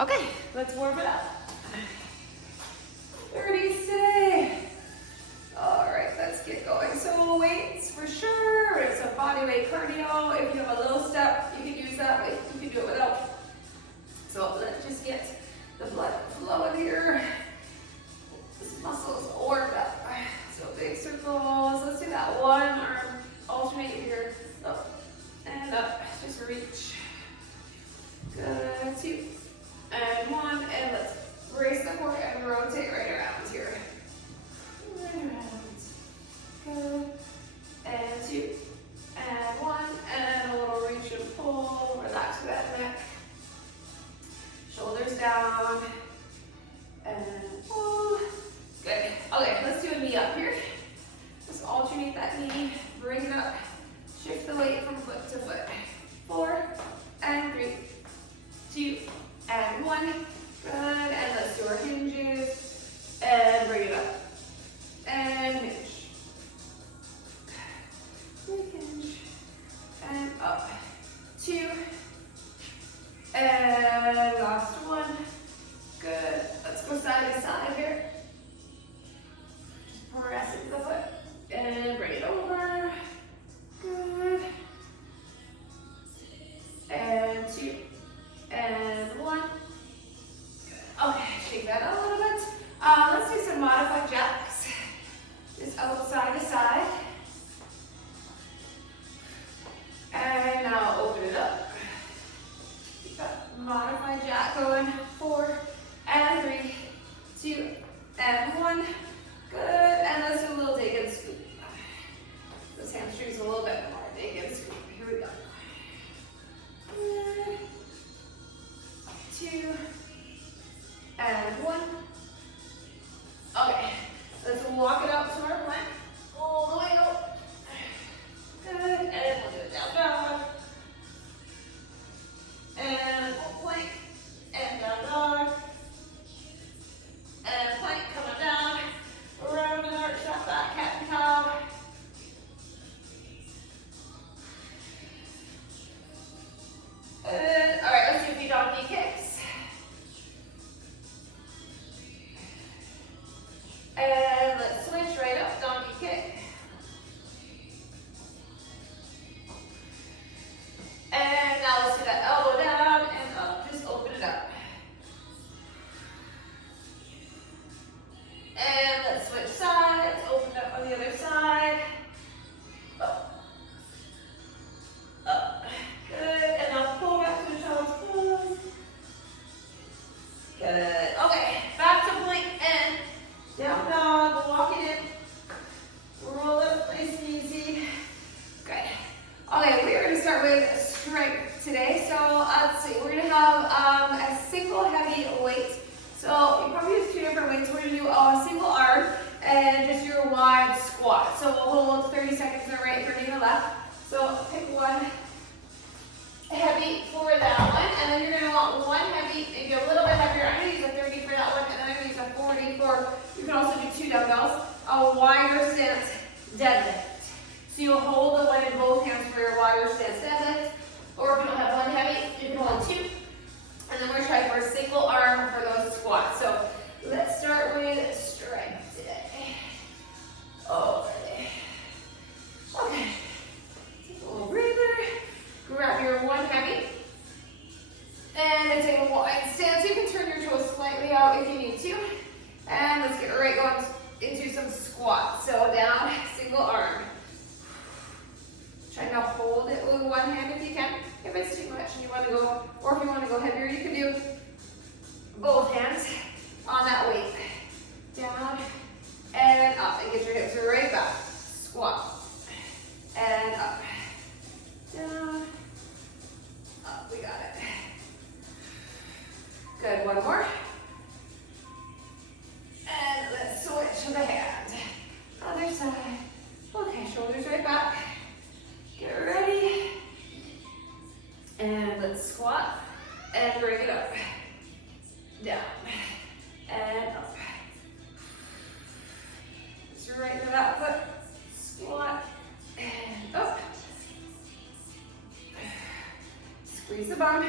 Okay, let's warm it up. 30s today. All right, let's get going. So weights for sure. It's a body weight cardio. If you have a low step, you can use that weight. You can do it without. So let's just get the blood flowing here. This muscle is warmed up. So big circles. Let's do that. One arm alternate here. Up and up. Just reach. Good. Two. And one. And let's brace the core and rotate right around here. Right around. Good. And two. And one. And a little reach and pull. Relax that neck. Shoulders down. And pull. Good. Okay, let's do a knee up here. Just alternate that knee. Bring it up. Shift the weight from foot to foot. 4 and 3, 2 and 1. Good. And let's do our hinges. And bring it up. And hinge. Hinge. And up. 2. And last one. Good. Let's go side to side here. Press into the foot. And bring it over. Good. And 2. And 1. Good. Okay, shake that a little bit. Let's do some modified jacks. Just outside to side. And now open it up. Keep that modified jack going. 4 and 3, 2 and 1. Good. And let's do a little dig and scoop. Those hamstrings a little bit more. Dig and scoop. Here we go. Good. 2 and 1. Okay. Let's walk it up to our plank. All the way up. Good. And we'll do it down dog. And we'll plank. And down dog. And plank coming down. Round and arch that back, cat and cow. Good. All right, let's do a few donkey kicks. And let's switch right up, donkey kick. And now let's do that elbow down and up, just open it up. And let's switch sides, open up on the other side. Up. Up. Good. And now pull back to the child's pose. Good. Okay, back to plank and down dog. Walk it in. Roll it up nice and easy. Good. Okay, we are going to start with strength today. So let's see, we're going to have a single heavy weight. So you probably use 2 different weights. We're going to do a single arm and just your wide squat. So we'll hold 30 seconds in the right, 30 in the left. So pick one heavy for that one, and then you're going to want one heavy, maybe a little bit heavier. I'm going to use a 30 for that one, and then I'm going to use a 40 for, you can also do 2 dumbbells, a wider stance deadlift. So you'll hold the one in both hands for your wider stance deadlift, or if you don't have one heavy, you can hold 2. And then we're going to try for a single arm for those squats. So let's start with strength today. Okay. Okay. Take a little breather. Grab your one heavy. And then take a wide stance. You can turn your toes slightly out if you need to. And let's get right going into some squats. So down, single arm. Try to hold it with one hand if you can. If it's too much and you want to go, or if you want to go heavier, you can do both hands on that weight. Down and up. And get your hips right back. Squat. And up. Down. Up. We got it. Good. One more. And let's switch the hand. Other side. Okay, shoulders right back. Get ready. And let's squat and bring it up. Down and up. Straighten that foot. Squat and up. Squeeze the bum.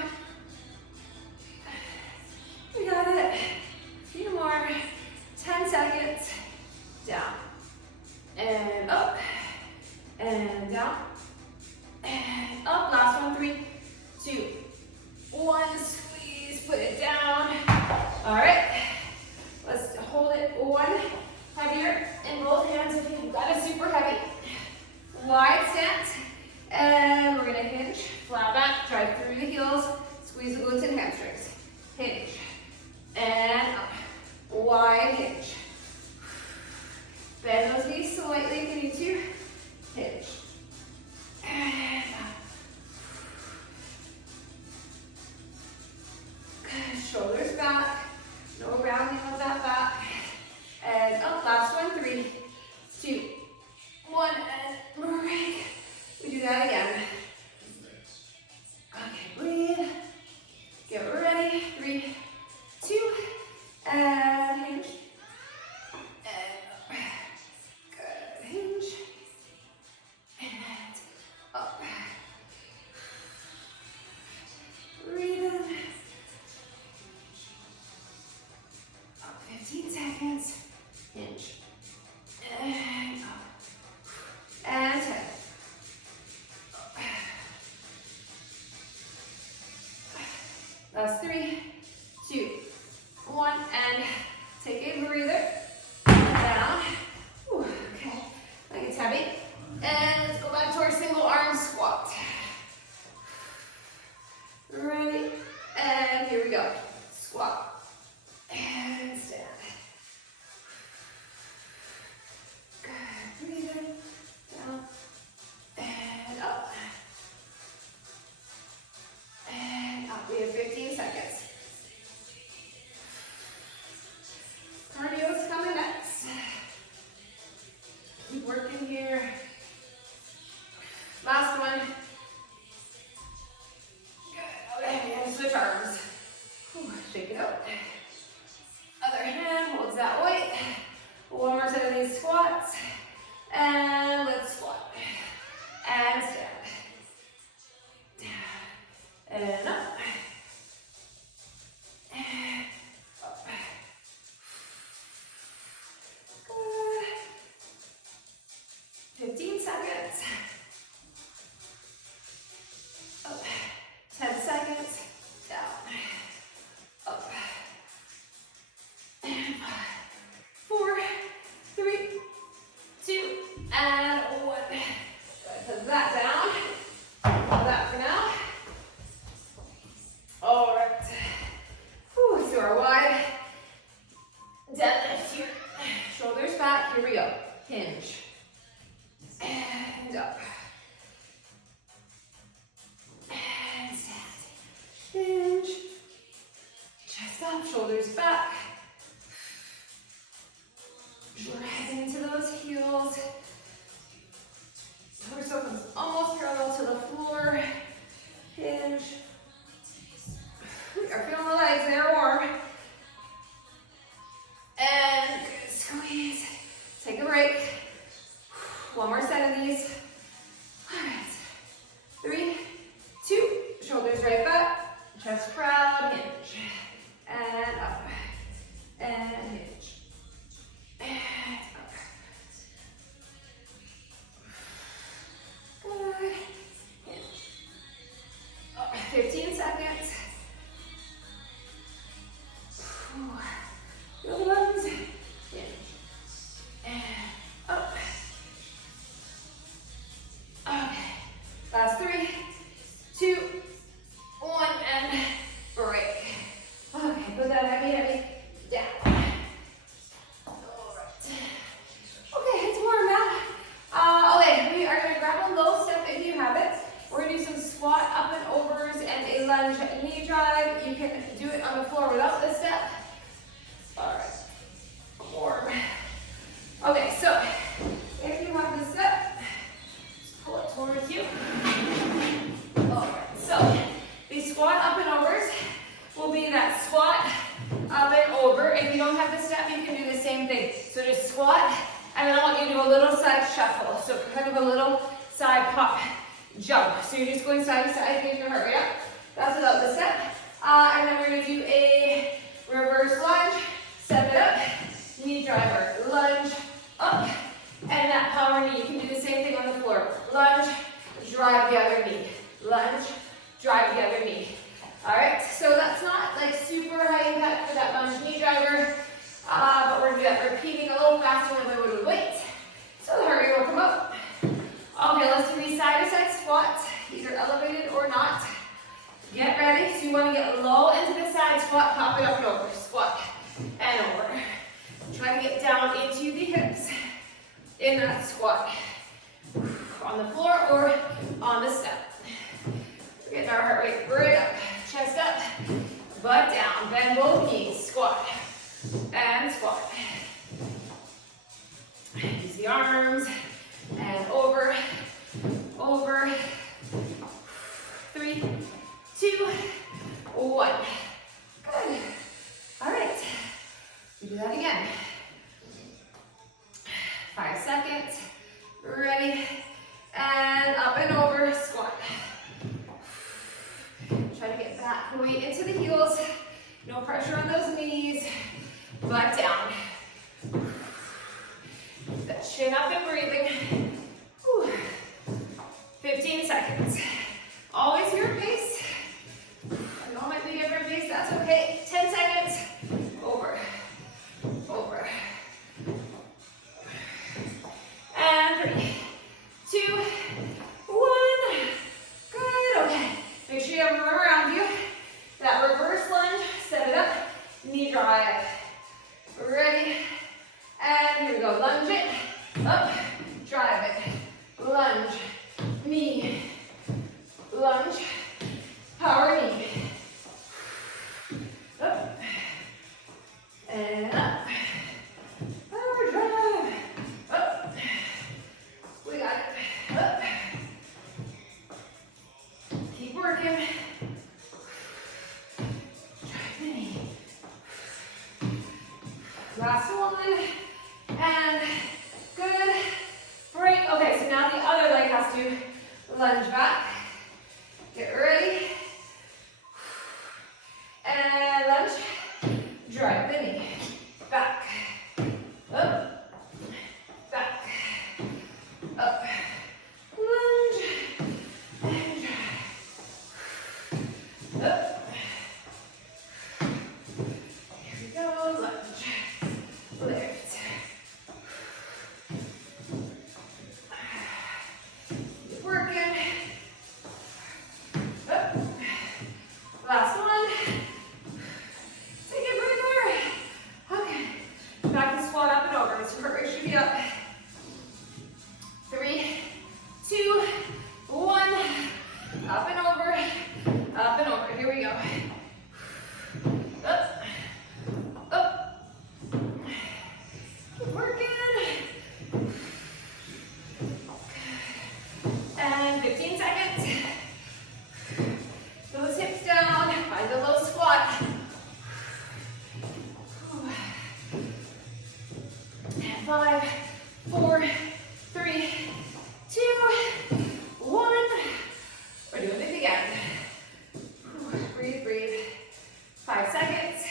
Squat. And stand. Good. Breathe in, down, and up. And up. We have 15 seconds. Cardio is coming next. Keep working here. Last one. Good. Okay, and switch arms. Whew, shake it out. Other hand holds that weight. One more set of these squats. And let's squat. And stand. Down. And up. And up. Good. 15 seconds. Up. 10 seconds. Down. Up. And 5, 4, 3, 2, and 1. Put that down. Hold that for now. All right. Whew, let's do our wide deadlift here. Shoulders back. Here we go. Hinge. And up. And stand. Hinge. Chest up, shoulders back. Drag into those heels. Torso comes almost parallel to the floor. Hinge. We are feeling the legs, they're warm. And good squeeze. Take a break. One more set of these. All right. 3, 2, shoulders right back. Chest proud, hinge. And up. And hinge. And up. Good. Hinge. Up. 15 seconds. Feel the lungs. Hinge. And up. Okay. Last 3, 2, 1, and break. Okay, put that heavy down. All right. Okay, it's warm now. Okay, we are going to grab a low step if you have it. We're going to do some squat up and overs and a lunge knee drive. You can do it on the floor without this step. All right. Warm. Okay, so if you have this step, just pull it towards you. All right, so these squat up and overs will be that squat up and over. If you don't have the step, you can do the same thing. So just squat, and then I want you to do a little side shuffle. So kind of a little side pop jump. So you're just going side to side, getting your heart rate up. That's without the step. And then we're going to do a reverse lunge, step it up, knee driver, lunge, up, and that power knee. You can do the same thing on the floor. Lunge, drive the other knee. Lunge, drive the other knee. All right, so that's not like super high impact for that lunge knee driver, but we're gonna do that repeating a little faster than we would with weight. So the heart rate will come up. Okay, let's do these side to side squats, either elevated or not. Get ready. So you want to get low into the side squat, pop it up and over. Squat and over. Try to get down into the hips in that squat. On the floor or on the step. Getting our heart rate right up. Chest up, butt down. Bend both knees. Squat and squat. Use the arms and over, over. 3, 2, 1. Good. All right. We do that again. 5 seconds. Ready. And up and over. Squat. Try to get back weight into the heels. No pressure on those knees. Butt down. That chin up and breathing. Whew. 15 seconds. Always your pace. I know it might be different pace. That's okay. 10 seconds. Over. Over. knee drive. Ready? And here we go. Lunge it, up, drive it. Lunge, knee, lunge, power knee. Up, and up. Power drive, up. We got it, up. Keep working. Drive the knee. Last one, and good, break. Okay, so now the other leg has to lunge back. Get ready, and lunge, drive the knee, back, up, back, up, lunge, and drive, up. Here we go, lunge. Lift. Keep working. Up. Last one. Take a breather. Okay. Back to squat up and over. This heart rate should be up. 3, 2, 1. Up and over. Up and over. Here we go. Up. Up. Keep working. And 15 seconds. Those hips down. Find the low squat. And 5, 4, 3, 2, 1. We're doing it again. Breathe, breathe. 5 seconds.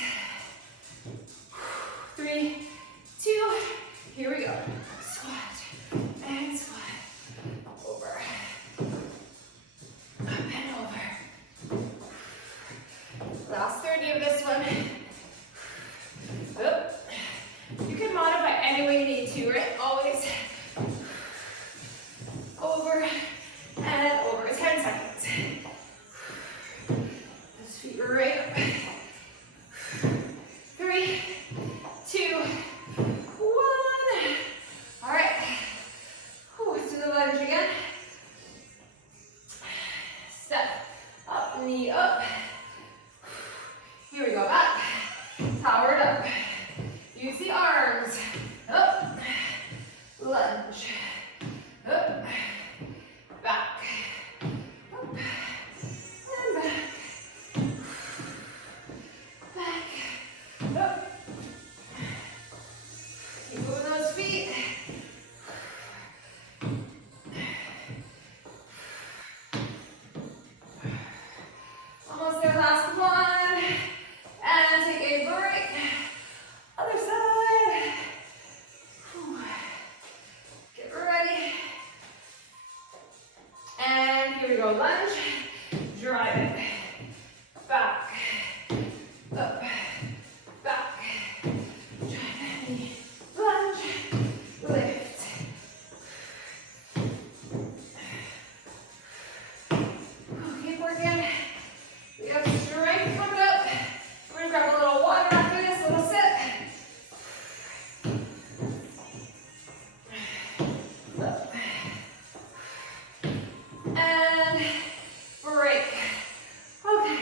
3, 2. Here we go. Squat and squat. Over. Up and over. Last 30 of this one. Up. You can modify any way you need to, right? Always. Over and over. 10 seconds. Those feet right up. 3, 2, 1. All right. Let's do the lunge again. Step up, knee up. Here we go, back. Powered up. Use the arms. Up. Lunge. Up. Back. Up. And back. Back. Up. Keep moving those feet. Almost there, last one. And take a break. Other side. Get ready. And here we go, lunge. Drive it. Back. Up. Back. Drive the knee. Lunge. Lift. Keep working. We have strength coming up. We're gonna grab a little water after this, little sip. Up. And break. Okay.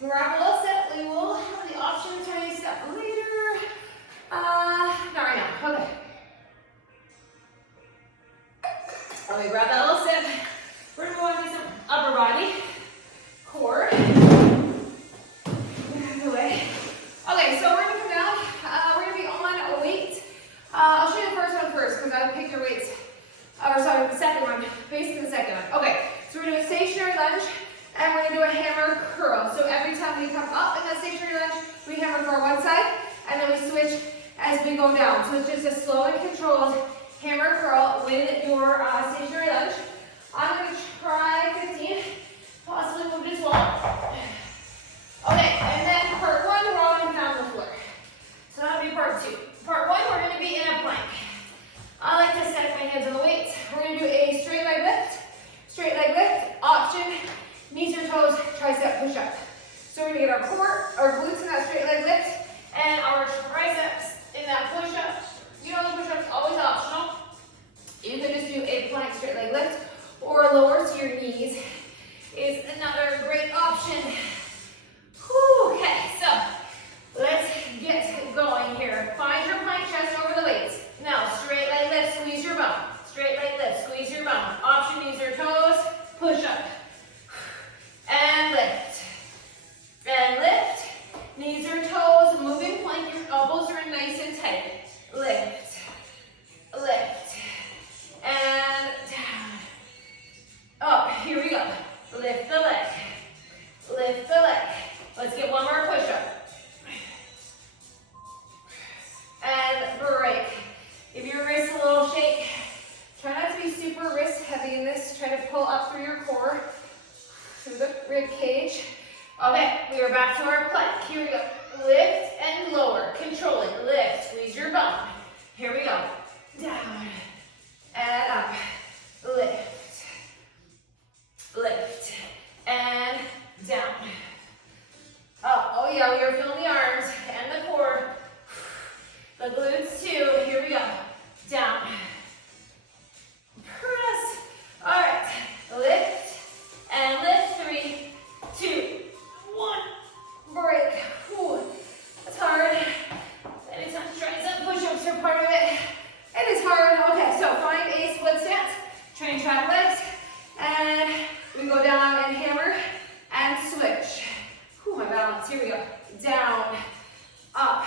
Grab a little sip. We will have the option to any step later. Not right now. Okay. Okay, grab that little sip. We're gonna go on to some upper body. Core. Away. Okay, so we're gonna come down. We're gonna be on a weight. I'll show you the first one first because I would pick your weights. Or sorry, the second one. Facing the second one. Okay, so we're gonna do a stationary lunge and we're gonna do a hammer curl. So every time we come up in that stationary lunge, we hammer curl one side and then we switch as we go down. So it's just a slow and controlled hammer curl with your stationary lunge. I'm gonna try 15. Possibly move as well. Okay, and then part 1, we're all going to down the floor. So that'll be part 2. Part 1, we're going to be in a plank. I like to stack my hands on the weights. We're going to do a straight leg lift. Straight leg lift, option, knees or toes, tricep push up. So we're going to get our core, our glutes in that straight leg lift, tight. Lift, lift, and down. Up, here we go. Lift the leg, lift the leg. Let's get one more push-up. And break. Give your wrists a little shake. Try not to be super wrist heavy in this. Try to pull up through your core, through the rib cage. Okay, we are back to our plank. Here we go. Lift and lower. Control it. Lift. Squeeze your bum. Here we go. Down and up. Lift. Lift. And down. Up. Oh yeah, we are feeling the arms and the core. The glutes too. Here we go. Down. Press. All right. Lift and lift. 3, 2, 1. Break. Ooh, that's hard. Anytime trying some push-ups are part of it. It is hard. Okay, so find a split stance. Train track legs. And we go down and hammer and switch. Ooh, my balance. Here we go. Down, up.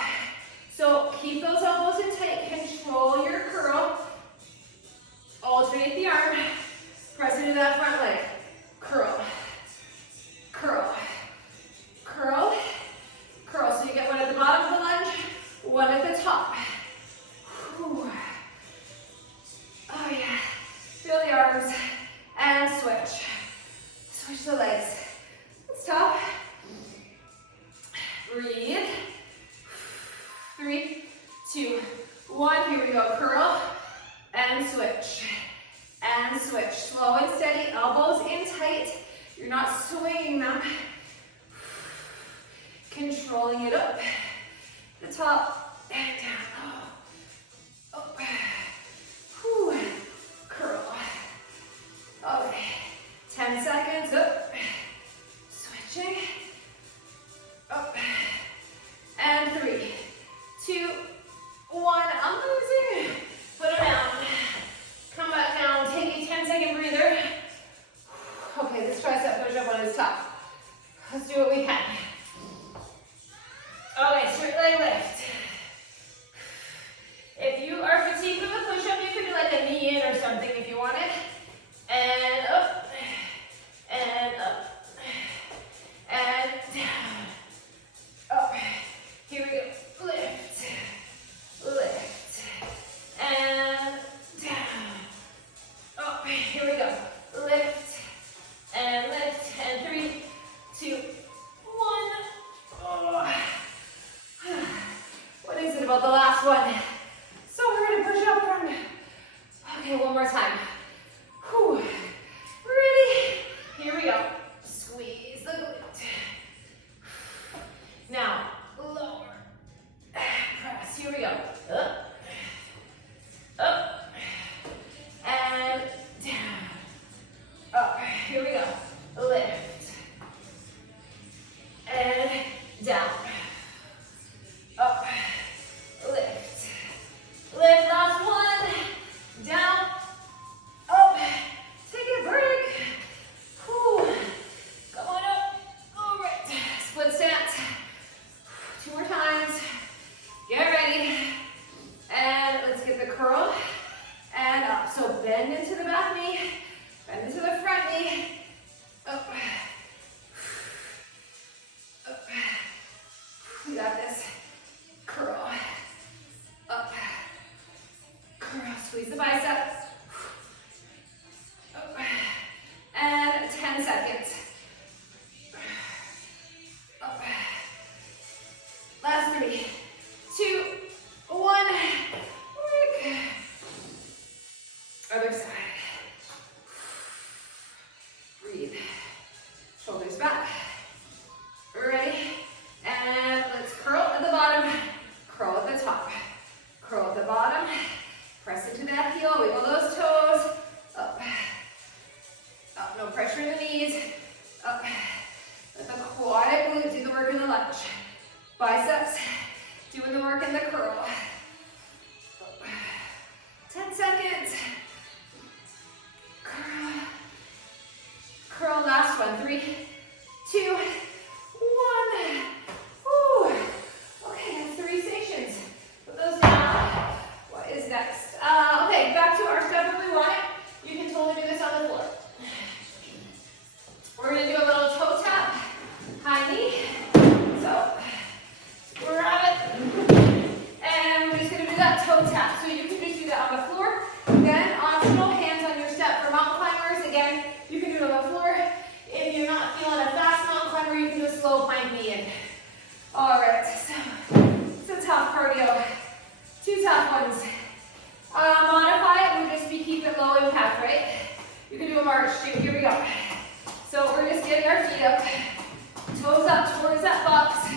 So keep those elbows in tight. Control your curl. Alternate the arm. Press into that front leg. Curl, curl, curl, curl. So you get one at the bottom of the lunge, one at the top. Whew. Oh yeah. Feel the arms and switch. Switch the legs. It's tough. Breathe. 3, 2, 1. Here we go. Curl and switch. And switch. Slow and steady. Elbows in tight. You're not swinging them. Controlling it up. The top and down. Up. Whew. Curl. Okay. 10 seconds. Up. Switching. Up. And 3, 2, 1. I'm losing. Put it down. Come back down. Take a 10-second breather. Okay, this tricep push-up one is tough. Let's do what we can. Okay, straight leg lift. If you are fatigued from the push-up, you could do like a knee in or something if you want it. And up, and up, and down. Up. Here we go. Lift, lift, and down. Up. Here we go. Lift, and lift, and 3, 2, 1. Oh. What is it about the last one? So hard to push up from. Okay, one more time. Whew. Ready? Here we go. Squeeze the glute. Now, lower. Press. Here we go. Up. Up. And down. Up. Here we go. Lift. And down. Up. Lift. Lift. Last one. Down. Up. Take a break. Whew. Come on up. All right. Split stance. 2 more times. Get ready. And let's get the curl and up. So bend into the back knee. Bend into the front knee. Up. Up. We got this. Curl. Up. Curl. Squeeze the biceps. Up. And 10 seconds. Up. Last 3, 2, 1. Work. Other side. Breathe. Shoulders back. Ready? And let's curl at the bottom. Curl at the top. Curl at the bottom. Press into that heel. Wiggle those toes. Up. Up. No pressure in the knees. Up. Let the quad glute do the work in the lunge. Biceps doing the work in the curl. Up. 10 seconds. Curl. Curl. Last one. 3, 2, 1. Woo. Okay, that's 3 stations. Put those down. getting our feet up, toes up towards that box,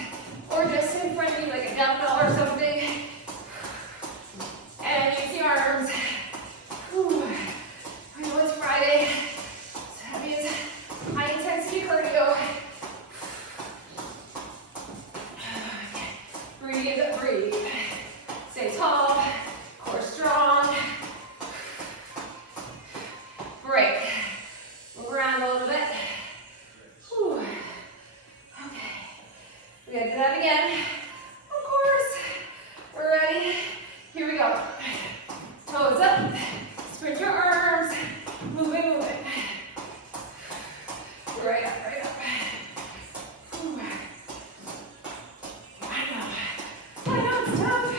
or just in front of you like a down dog or something. And use the arms. Whew. I know it's Friday, so that means high intensity cardio. Breathe, breathe. Stay tall, core strong. Break. Move around a little bit. Whew. Okay. We gotta do that again. Of course. We're ready. Here we go. Toes up. Sprint your arms. Move it, move it. Right up, right up. Whew. I know it's tough.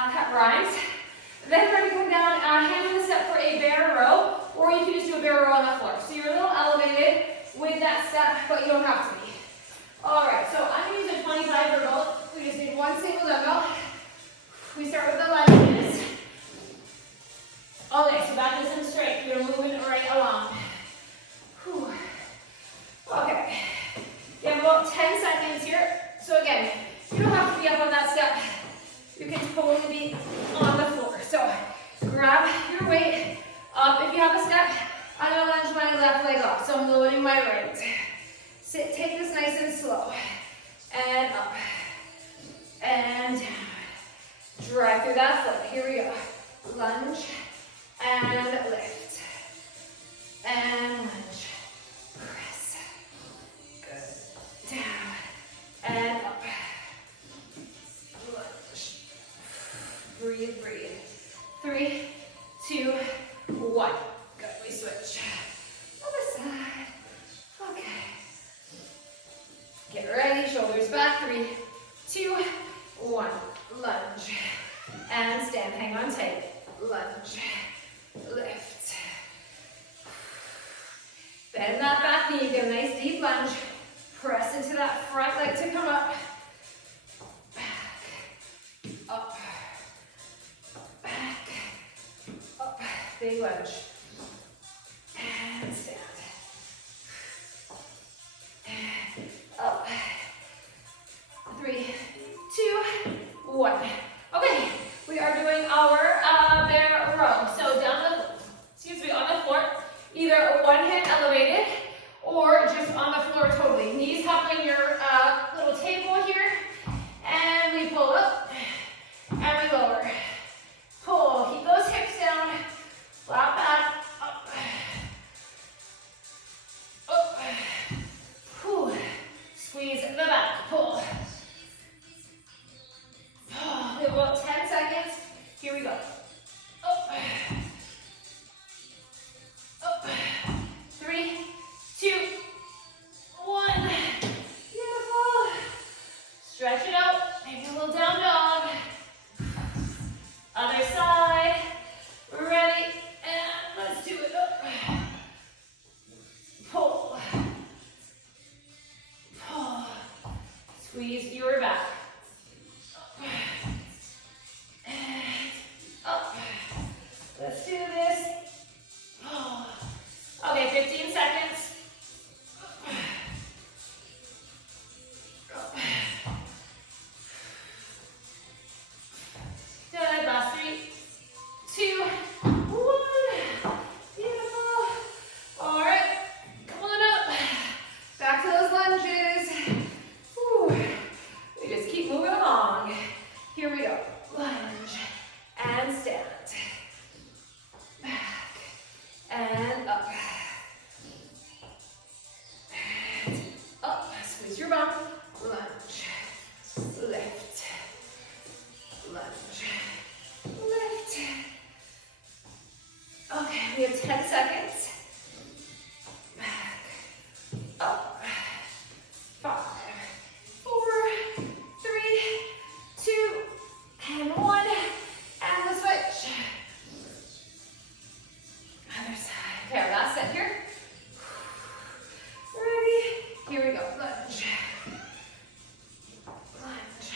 That rhymes. Then we're going to come down, hand on the step for a bear row, or you can just do a bear row on the floor. So you're a little elevated with that step, but you don't have to be. All right, so I'm going to use a 25 for both. We just need one single dumbbell. We start with the lunges. Okay, so back to some strength. You're moving right along. Whew. Okay, you have about 10 seconds here. So again, you don't have to be up on that step. You can totally be on the floor. So grab your weight up. If you have a step, I'm going to lunge my left leg off. So I'm loading my right. Sit, take this nice and slow. And up. And down. Drive through that foot. Here we go. Lunge. And lift. And lunge. Press. Good. Down. And up. Lunge. Breathe, breathe. 3, 2, 1. Good. We switch. Other side. Okay. Get ready. Shoulders back. 3, 2, 1. Lunge. And stand. Hang on tight. Lunge. Lift. Bend that back knee. Get a nice deep lunge. Press into that front leg to come up. Back. Up. Back. Up. Big lunge. And stand. And up. 3, 2, 1. Okay, we are doing our bear row. So on the floor, either one hand elevated or just on the floor totally. Knees hovering your little table here, and we pull up and we lower. Pull, keep those hips down, flat back, up, up, pull, squeeze the back, pull. We have about 10 seconds. Here we go. Up. Up. 3, 2, 1. Beautiful. Stretch it out. Maybe a little down dog. Other side. Ready. And let's do it. Up. Pull. Pull. Squeeze your back. Up. Let's do this. Okay, 15 seconds. Good. Last 3, 2, 1. Beautiful. All right. Come on up. Back to those lunges. Whew. We just keep moving along. Here we go. Lunge and stand. Back and up. And up. Squeeze your bum. Lunge. Lift. Lunge. Lift. Okay, we have 10 seconds. Back. Up. 5, 4, 3, 2, and 1. And the switch. Other side. Okay, our last set here. Ready? Here we go. Lunge. Lunge.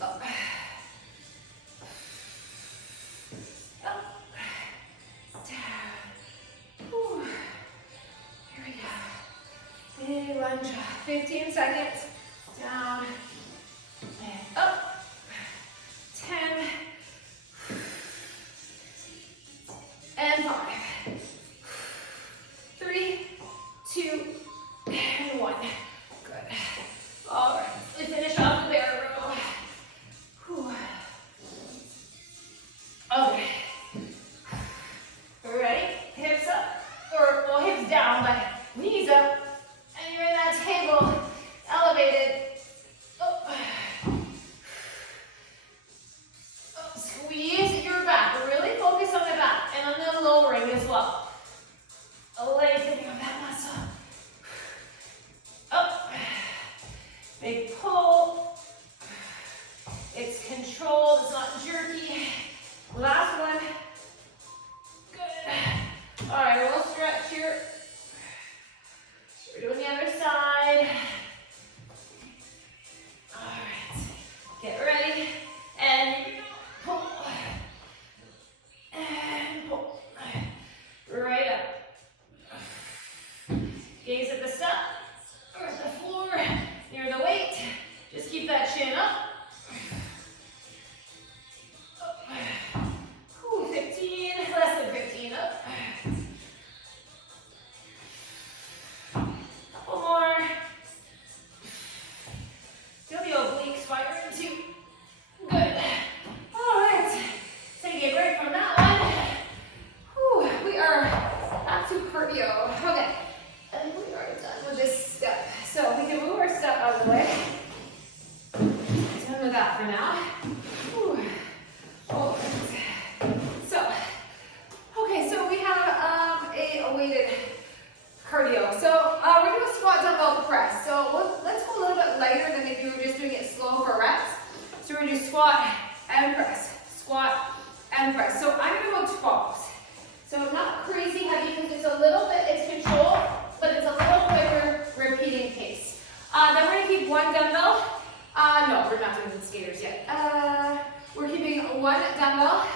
Up. Up. Down. Whew. Here we go. Big lunge. 15 seconds. Down. And up. 10. And 5. 3, 2, and 1. Good. All right. Let's finish off the bear row. Whew. Okay. Ready? Hips up. Or, well, hips down, but knees up. And you're in that table. Elevated. Up. Up. Squeeze your back. Really focus on the back and on the lowering as well. Lengthening of that muscle. Up. Big pull. It's controlled. It's not jerky. Gaze at the step or at the floor near the weight. Just keep that chin up. 15, less than 15 up. Couple more. Feel the obliques firing too. Good. All right. Take a break from that one. Whew, we are back to cardio. Okay. And we are done with this step. So we can move our step out of the way. Done with that for now. Whew. Oh. So we have a weighted cardio. So we're doing a squat dumbbell press. So let's go a little bit lighter than if you were just doing it slow for reps. So we're going to do squat and press, squat and press. So I'm going to go 12s. So not crazy heavy because it's a little bit, it's controlled, but it's a little quicker repeating pace. Then we're going to keep one dumbbell. No, we're not doing the skaters yet. We're keeping one dumbbell.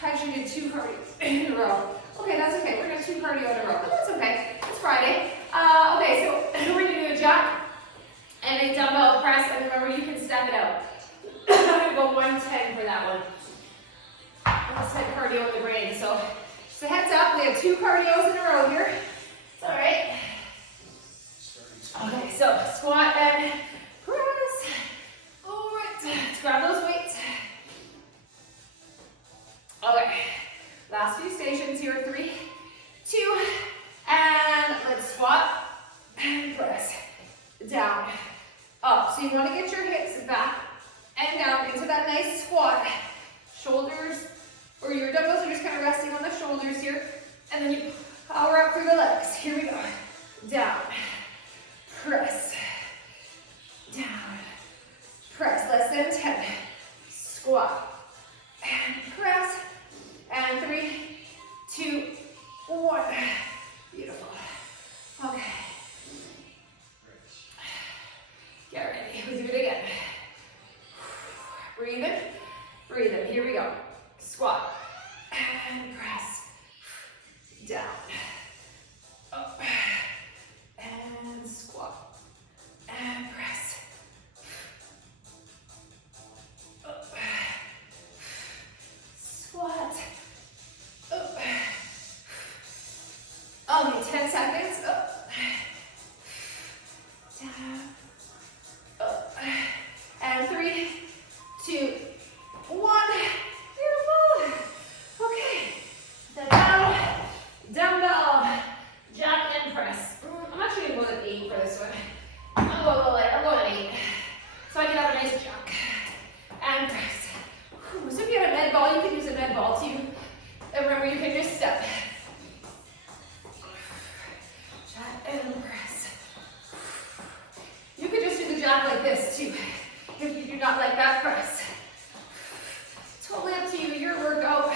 I actually did 2 cardio in a row. Okay, that's okay. We're going to do 2 cardio in a row, but that's okay. It's Friday. Okay, so we're going to do a jack and a dumbbell press, and remember you can step it out. I'm going to go 110 for that one. Let's set cardio in the brain. So just a heads up, we have 2 cardios in a row here. It's all right. Okay, so squat and press. All right, let's grab those weights. Okay, last few stations here, 3, 2, and let's squat and press. Down, up. So you want to get your hips back and down into that nice squat. Shoulders, or your dumbbells are just kind of resting on the shoulders here. And then you power up through the legs. Here we go. Down, press, down, press. Less than 10. Squat and press. And 3, 2, 1. Beautiful. Okay. Get ready. We'll do it again. Breathe in. Breathe in. Here we go. Squat. And press. Down. Up. And squat. And press. Up. Squat. Up. Okay, 10 seconds. Up. Down. Up. And 3, 2, 1. Beautiful. Okay. Then down, dumbbell, jack and press. I'm actually going to go with 8 for this one. I'll go a little lighter. I'll go with 8. So I can have a nice jack and press. Whew. So if you have a med ball, you can use a med ball too. And remember, you can just step. Jack and press. You could just do the jack like this too, if you do not like that press. Totally up to you, your workout.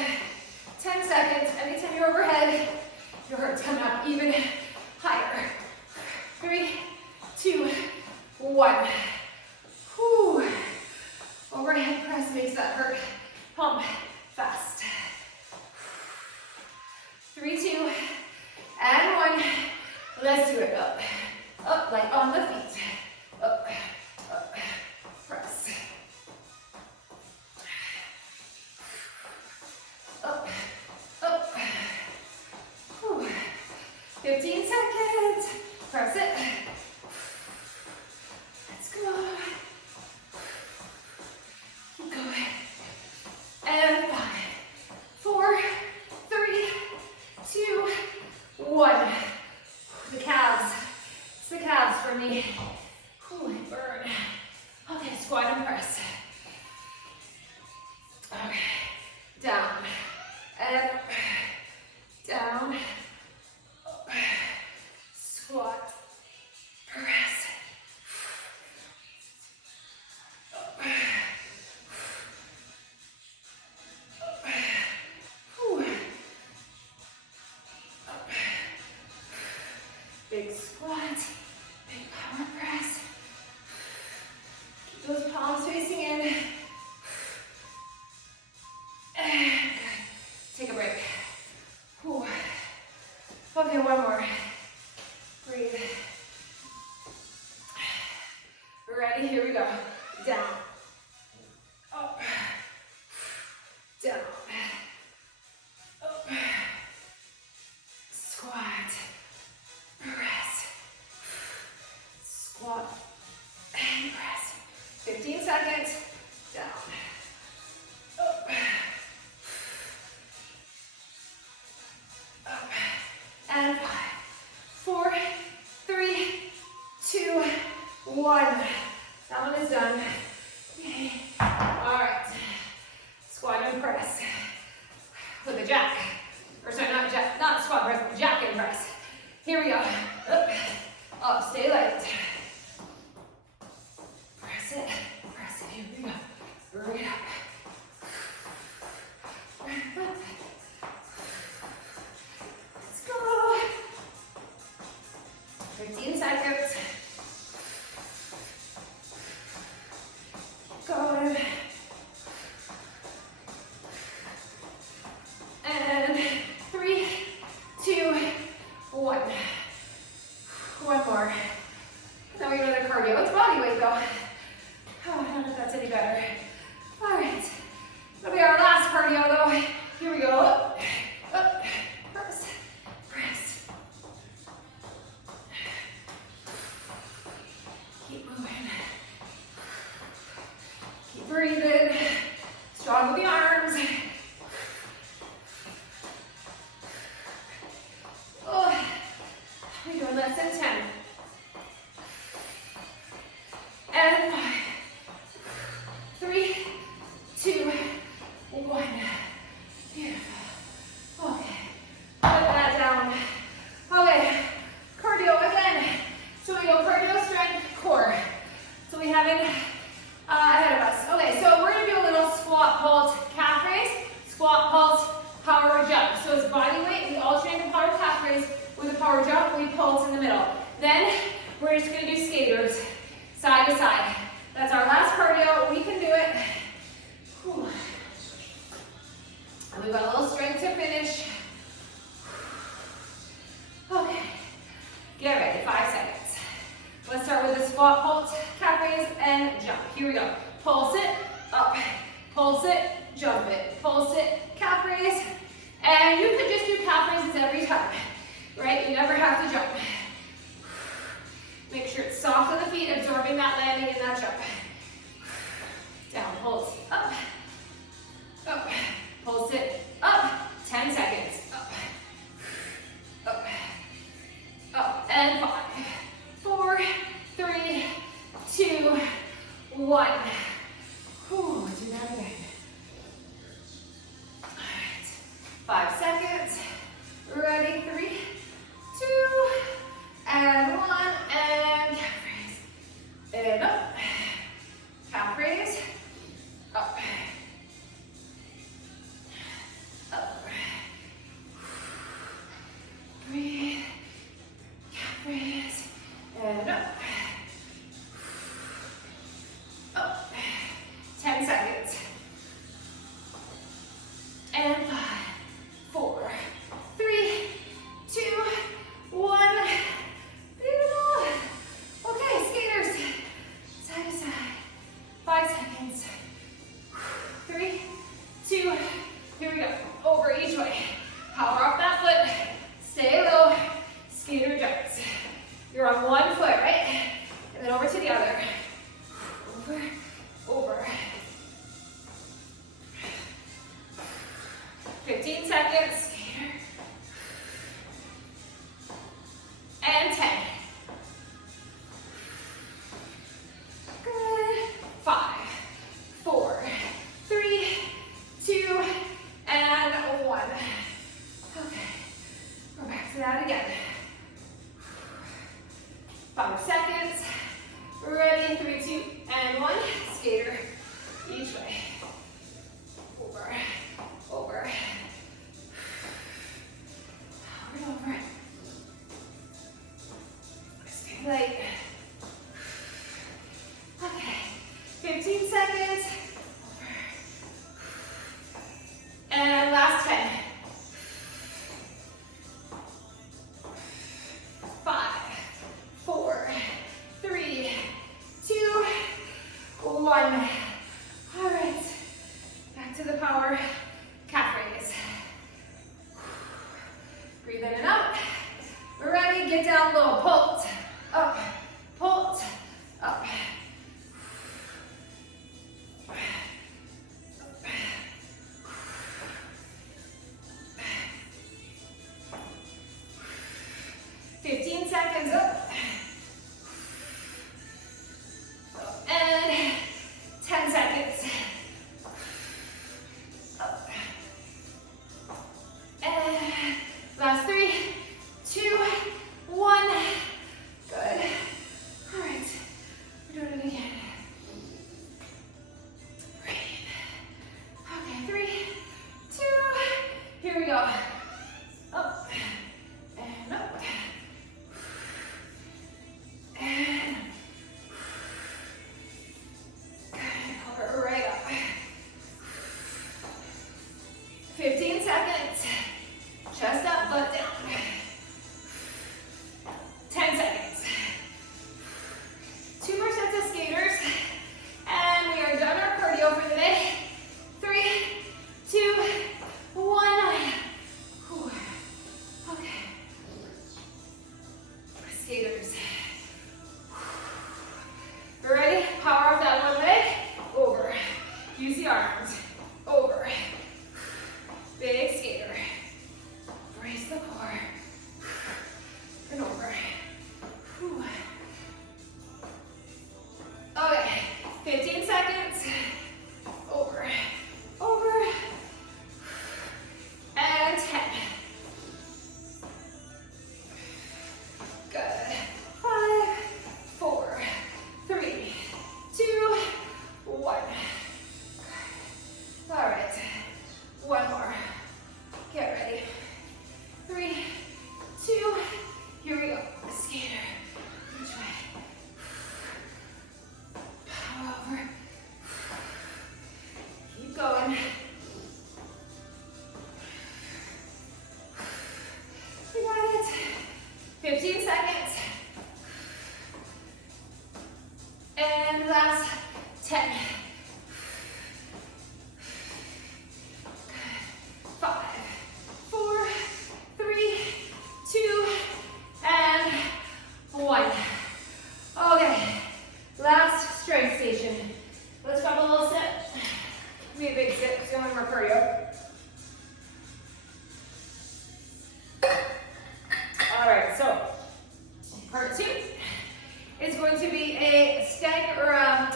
10 seconds, anytime you're overhead, your heart's coming up even higher. 3, 2, 1. Whew. Overhead press makes that heart pump fast. 3, 2, and 1. Let's do it. Up, up, like on the feet. Up, up, press. Up, up. Whew. 15 seconds. Press it. Let's go. Keep going. And 5, 4, 3, 2, 1. The calves. It's the calves for me. Ooh, burn. Okay, squat and press. Okay, down and up, down, up, squat, press, up, up, whew, up, big squat, big power press. Keep those palms facing in. And good. Take a break. Whew. Okay, one more. Breathe. Ready? Here we go. Down. Up. Down. Up. Squat. Press. Squat. And press. 15 seconds. Down. Up. Up. And 5, 4, 3, 2, 1. That one is done. Okay. All right. Squat and press with a jack. Or sorry, not jack, not squat press, but jack and press. Here we go. Up, up, stay light. Press it, press it. Here we go. Bring it up. Let's go. 15 seconds. Going. And 3, 2, 1. One more. Now we're going to cardio. It's body weight though. Oh, I don't know if that's any better. All right. That'll be our last cardio though. Here we go. Up, up, press, press. Keep moving. Keep breathing. Strong with the arms. Oh, we're doing less than 10. And 5, 3, 2, 1. Beautiful. Okay. Put that down. Okay. Cardio again. So we go cardio, strength, core. So we have it ahead of us. Okay, so we're going to do a little squat, pulse, calf raise, squat, pulse, power jump. So it's body weight. We alternate the power calf raise with a power jump. We pulse in the middle. Then we're just going to do skaters, side to side. That's our last cardio. We can do it. Whew. And we've got a little strength to finish. Okay, get ready, 5 seconds. Let's start with the squat, pulse, calf raise, and jump. Here we go. Pulse it, up, pulse it, jump it, pulse it, calf raise. And you could just do calf raises every time, right? You never have to jump. Make sure it's soft on the feet, absorbing that landing and that jump. Down, pulse, up, up, pulse it, up, 10 seconds, up, up, up, and 5, 4, 3, 2, 1. Whew, do that again. All right, 5 seconds, ready, 3, 2, and 1, and calf raise, and up, calf raise, up, up, breathe, calf raise, and up, up, 10 seconds, and 5, 4, 3, 2, 1, beautiful. Okay, skaters, side to side, 5 seconds, 3, 2, here we go, over each way, power off that foot, stay low, skater jumps. You're on one foot, right? And then over to the other, over, over. 15 seconds, skater, and 10. Good. 5, 4, 3, 2, and 1. Okay, go back to that again. 5 seconds. Ready, 3, 2, and 1. Skater each way. Over, over, over. Stay light. Okay, 15 seconds. And last 10. 5, get down low. Pulse, up, pulse, up. 15 seconds up. And 10 seconds. Up. And last 3, 2, 1. Good. All right. We're doing it again. Breathe. Okay, 3, 2. Here we go. Up and up. And good. Right up. 15 seconds. Chest up, butt down. 10 seconds. 2 more sets of skaters. And we are done our cardio for the day. 3, 2, 1. Whew. Okay. Skaters. You ready? Power up that one leg. Over. Use the arms. Over. Big skater. Brace the core. And over. Whew. Okay. 15 seconds. Over. Over. And 10. Good. 5, 4, 3, 2, 1. All right. One more. Get ready. 3, 2. Here we go. Skater. Which way? Power over. Keep going. We got it. 15 seconds. And last 10. 5, 4, 3, 2, and 1. Okay, last strength station. Let's grab a little sit. Give me a big sit, it's the only more cardio. All right, so part 2 is going to be a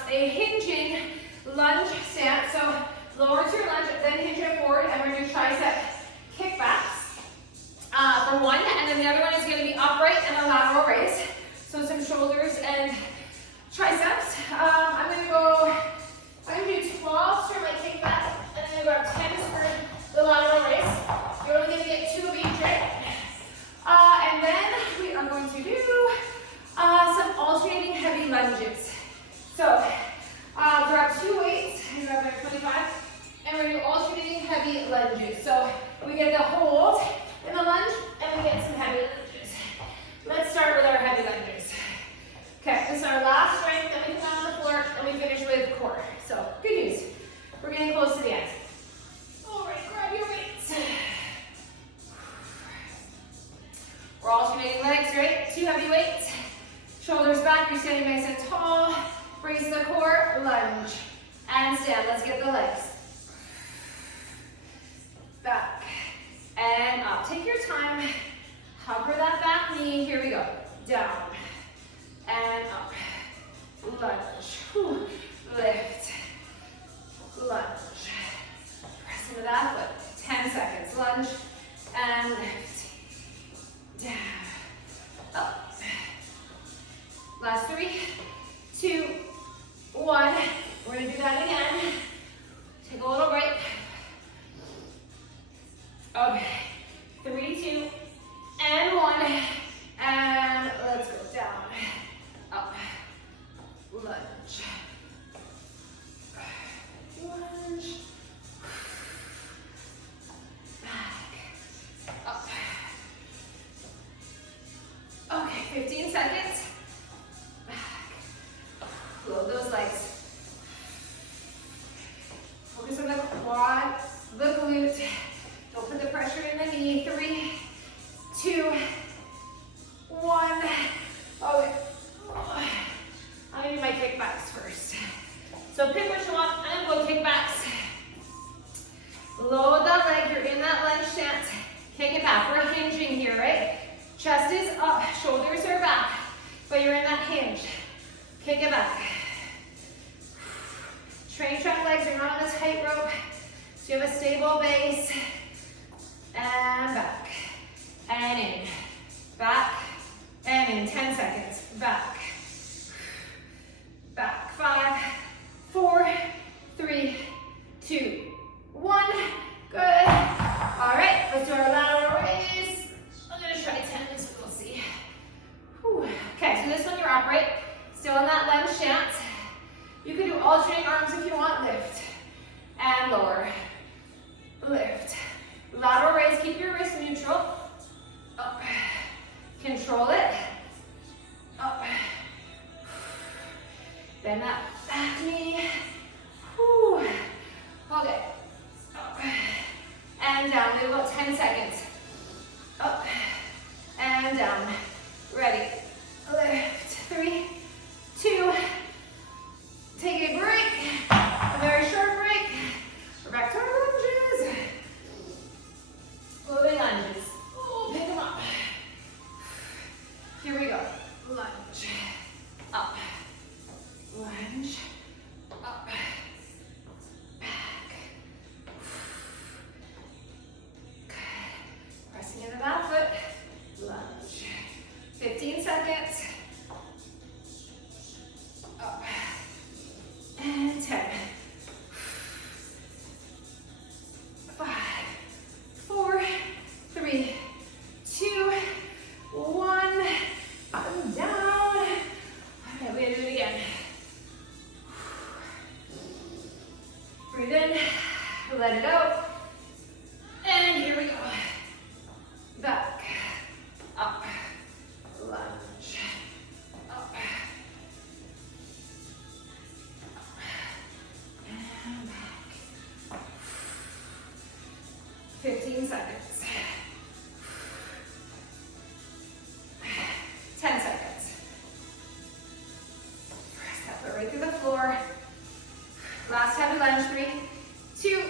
a hinging lunge stance. So lower to your lunge, then hinge it forward, and we're going to do tricep kickbacks for 1, and then the other one is going to be upright and a lateral raise. So some shoulders and triceps. I'm going to do 12 for my kickback, and then I'm going to go 10 for the lateral raise. You're only going to get 2 of each, right? And then we are going to do some alternating heavy lunges. So grab 2 weights, and grab like 25, and we're going to do alternating heavy lunges. So we get the hold in the lunge, and we get some heavy lunges. Let's start with our heavy lunges. Okay, this is our last strength, then we come on the floor, and we finish with core. So good news, we're getting close to the end. All right, grab your weights. We're alternating legs, right? 2 heavy weights. Shoulders back, you're standing nice and tall. Brace the core, lunge. And stand, let's get the legs. Back and up. Take your time. Hover that back knee. Here we go. Down and up. Lunge. Whew. Lift. Lunge. Press into that foot. 10 seconds. Lunge and lift. Down. Up. Last 3, 2, 1. We're going to do that again. Take a little break. Okay. 3, 2, and 1. And let's go down. Up. Lunge. Lunge. Back. Up. Okay, 15 seconds. Load those legs. Focus on the quad, the glute. Don't put the pressure in the knee. 3, 2, 1. Chest is up, shoulders are back, but you're in that hinge. Kick it back. Train track legs, you're not on a tight rope, so you have a stable base. And back, and in, back, and in, 10 seconds, back, back, 5, 4, 3, 2, 1, good. All right, let's do our lateral raise. I'm gonna try 10, so we'll see. Whew. Okay, so this one you're upright, still in that lunge stance. You can do alternating arms if you want, lift, and lower, lift. Lateral raise, keep your wrist neutral, up, control it, up, bend that back knee, whew. Okay, up, and down, do about 10 seconds, up, and down, ready, lift, 3, 2, take a break, a very short break, we're back to our lunges. Moving lunges. Oh, pick them up. Here we go. Lunge. Up. Lunge. Up. Back. Good. Pressing into that foot. Lunge. 15 seconds. Up. And 10. 5, 4, 3, 2, 1. I'm down. Okay, we're gonna do it again. Breathe in, let it out. And here we go. Back, up, lunge, up, and back. 15 seconds. 10 seconds. Press that foot right through the floor. Last heavy lunge, 3, 2,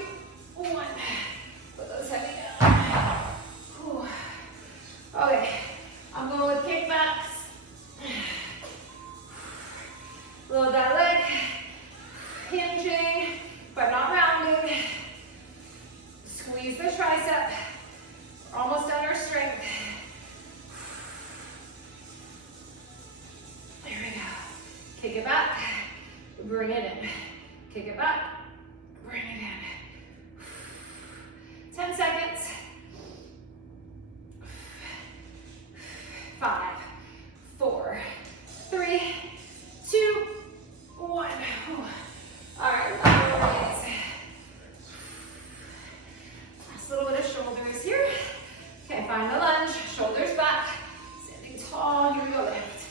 1. Put those heavy down. Whew. Okay, I'm going with kickbacks. Load that leg. Hinging, but not rounding. Squeeze the tricep. We're almost done our strength. There we go. Kick it back. Bring it in. Kick it back. Bring it in. 10 seconds. 5, 4, 3, 2, 1. All right, lateral raise. Last little bit of shoulders here. Okay, find the lunge, shoulders back, standing tall. Here we go, lift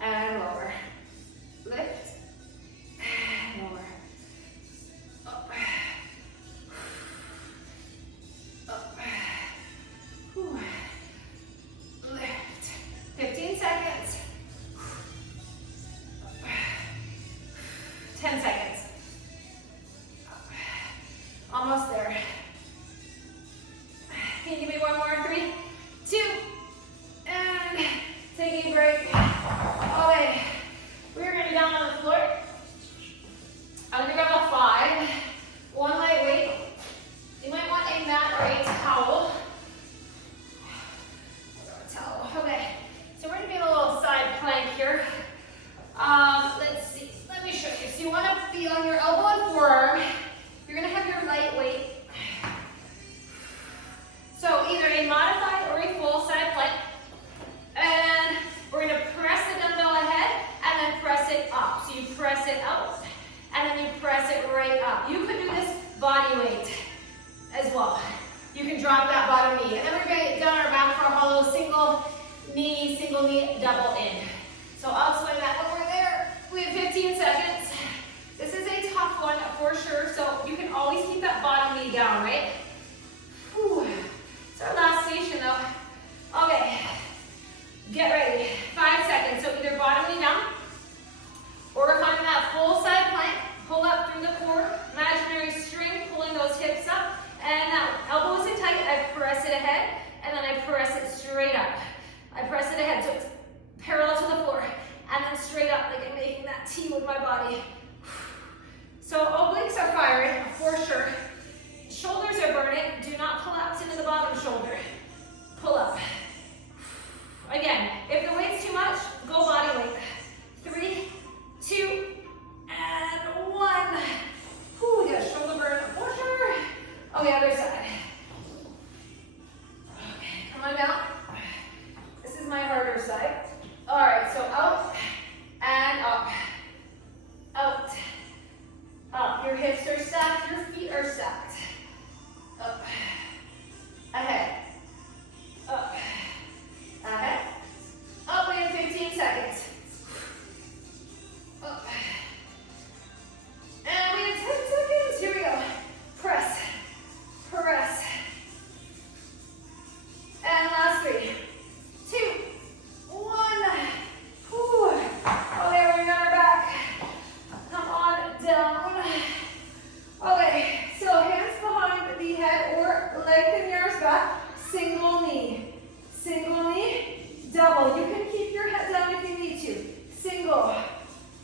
and lower. Lift and lower. Up. Up. Whew. Lift. 15 seconds. 10 seconds. Almost there. Can you give me one more? 3, 2, and take a break. Okay, we're gonna be down on the floor. I'm gonna grab a 5, one lightweight. You might want a mat or a towel. Okay, so we're gonna be in a little side plank here. Let's see, let me show you. So you wanna be on your elbow and forearm. You're gonna have your lightweight. So either a modified or a full side plank. And we're gonna press the dumbbell ahead and then press it up. So you press it out and then you press it right up. You could do this body weight as well. You can drop that bottom knee. And then we're gonna get down our back for a hollow single knee, double in. So I'll explain that when we're there. We have 15 seconds. This is a tough one for sure. So you can always keep that bottom knee down, right? Whew. It's our last station though. Okay, get ready. 5 seconds. So either bottom knee down, or we're finding that full side plank. Pull up through the core, imaginary string, pulling those hips up, and that elbow is in tight. I press it ahead, and then I press it straight up. I other side. All right, so out and up. Out. Up. Your hips are stacked, your feet are stacked. Up. Ahead. Up. Ahead. Up in 15 seconds. Up. And we have 10 seconds. Here we go. Press. Press. And last 3, 2, 1. Whew. Okay, we got our back. Come on down. Okay, so hands behind the head or leg nearest back. Single knee. Single knee, double. You can keep your head down if you need to. Single.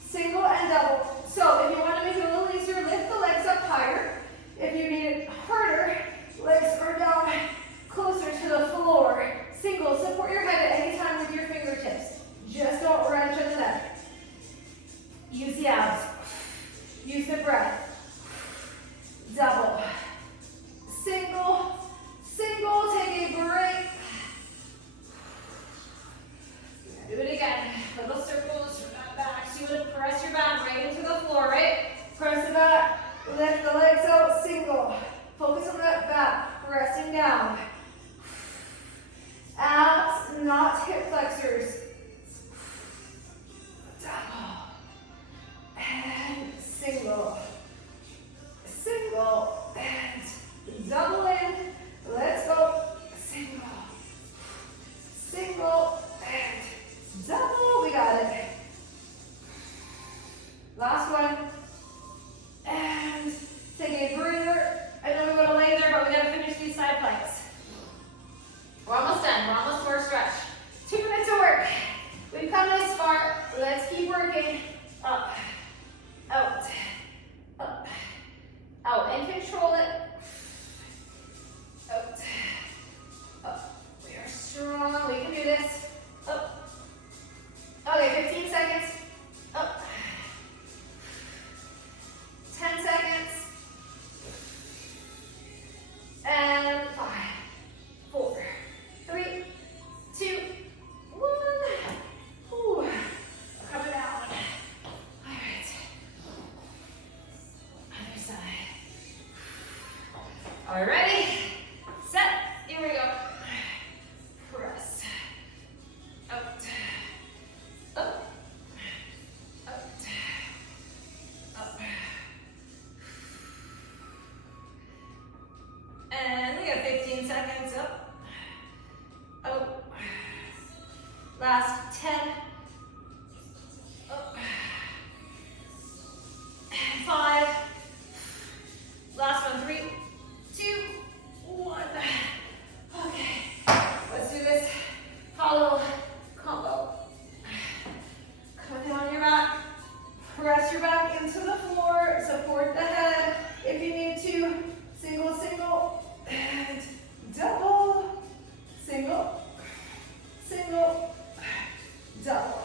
Single and double. So if you want to make it a little easier, lift the legs up higher. If you need it harder, legs are down closer to the floor. Single, support your head at any time with your fingertips. Just don't wrench in the neck. Use the abs. Use the breath. Double. Single. Single, take a break. Do it again. Little circles from that back. So you want to press your back right into the floor, right? Press the back. Lift the legs out. Single. Focus on that back. Pressing down. Abs, not hip flexors. Double. And single. Single. And double in. Let's go. Single. Single. And double. We got it. Last one. And take a breather. I know we want to lay there, but we got to finish these side planks. We're almost done. We're almost to our stretch. 2 minutes of work. We've come this far. Let's keep working. Up. Out. Up. Out. And control it. Out. Up. We are strong. We can do this. Up. Okay, 15 seconds. Up. 10 seconds. And 5, 4, 3, 2, 1. Ooh. Coming down. All right. Other side. All right, ready? Set. Here we go. Press. Out. Up. Out. Up. And we got 15 seconds. Up. Out. Last 10. Up. And 5. Last one. 3, 2, 1. Okay. Let's do this hollow combo. Come down your back. Press your back into the floor. Support the head if you need to. Single, single, and double. Single, single, double.